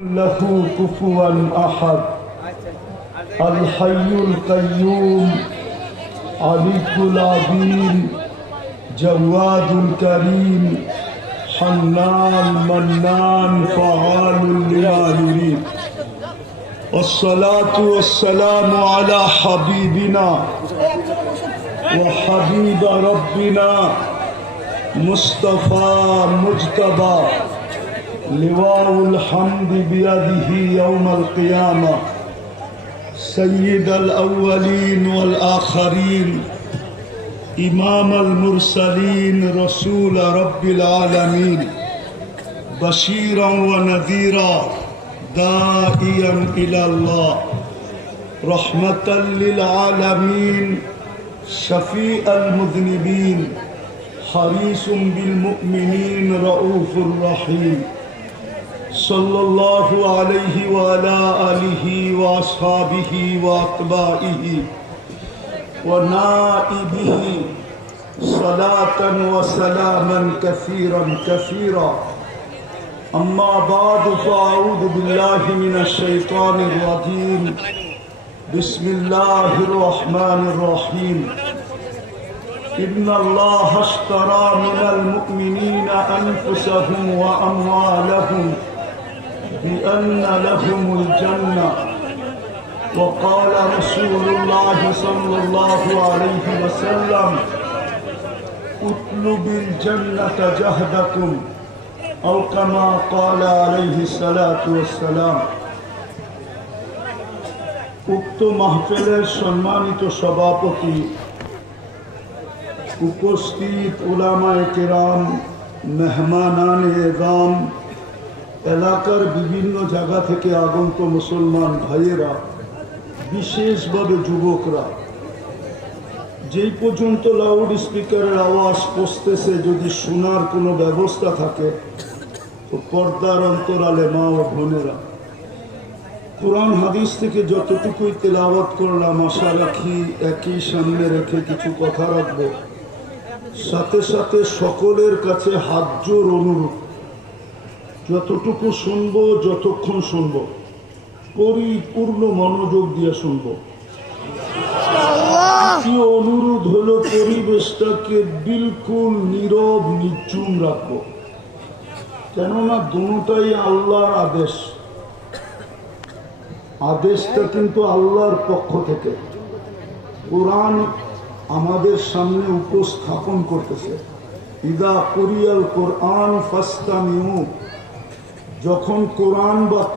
له كفوا أحد الحي القيوم عليك العظيم جواد كريم حنان منان فعال لما يريد والصلاة والسلام على حبيبنا وحبيب ربنا مصطفى مجتبى لواء الحمد بيده يوم القيامة سيد الأولين والآخرين إمام المرسلين رسول رب العالمين بشيرا ونذيرا داعيا إلى الله رحمة للعالمين شفيع المذنبين حريص بالمؤمنين رؤوف رحيم صلى الله عليه وعلى آله وأصحابه وأتباعه ونائبه صلاة وسلاما كثيرا كثيرا أما بعد فأعوذ بالله من الشيطان الرجيم بسم الله الرحمن الرحيم إن الله اشترى من المؤمنين أنفسهم وأموالهم بأن لهم الجنة وقال رسول الله صلى الله عليه وسلم اطلبوا الجنة جهدكم أو كما قال عليه الصلاة والسلام উক্ত মাহফিলের সম্মানিত সভাপতি উপস্থিত উলামায়ে কেরাম মেহমানানে এজাম এলাকার বিভিন্ন জায়গা থেকে আগত মুসলমান ভাইয়েরা বিশেষভাবে যুবকরা যেই পর্যন্ত লাউড স্পিকারের আওয়াজ পৌঁছতেছে যদি শোনার কোনো ব্যবস্থা থাকে তো পর্দার অন্তরালে মা ও বোনেরা কোরআন হাদিস থেকে যতটুকুই তেলাওয়াত করলাম আশা রাখি একই সামনে রেখে কিছু কথা রাখবো সাথে সাথে সকলের কাছে হাত জোর অনুরোধ যতটুকু শুনবো যতক্ষণ শুনবো পরিপূর্ণ মনোযোগ দিয়ে শুনবো দ্বিতীয় অনুরোধ হলো পরিবেশটাকে বিলকুল নীরব নিঝুম রাখবো কেননা দুটাই আল্লাহর আদেশ আদেশটা কিন্তু আল্লাহর পক্ষ থেকে কোরআন আমাদের সামনে উপস্থাপন করতেছে ইদা কুরিয়াল কোরআন ফাস্তামিউ যখন কোরআন বা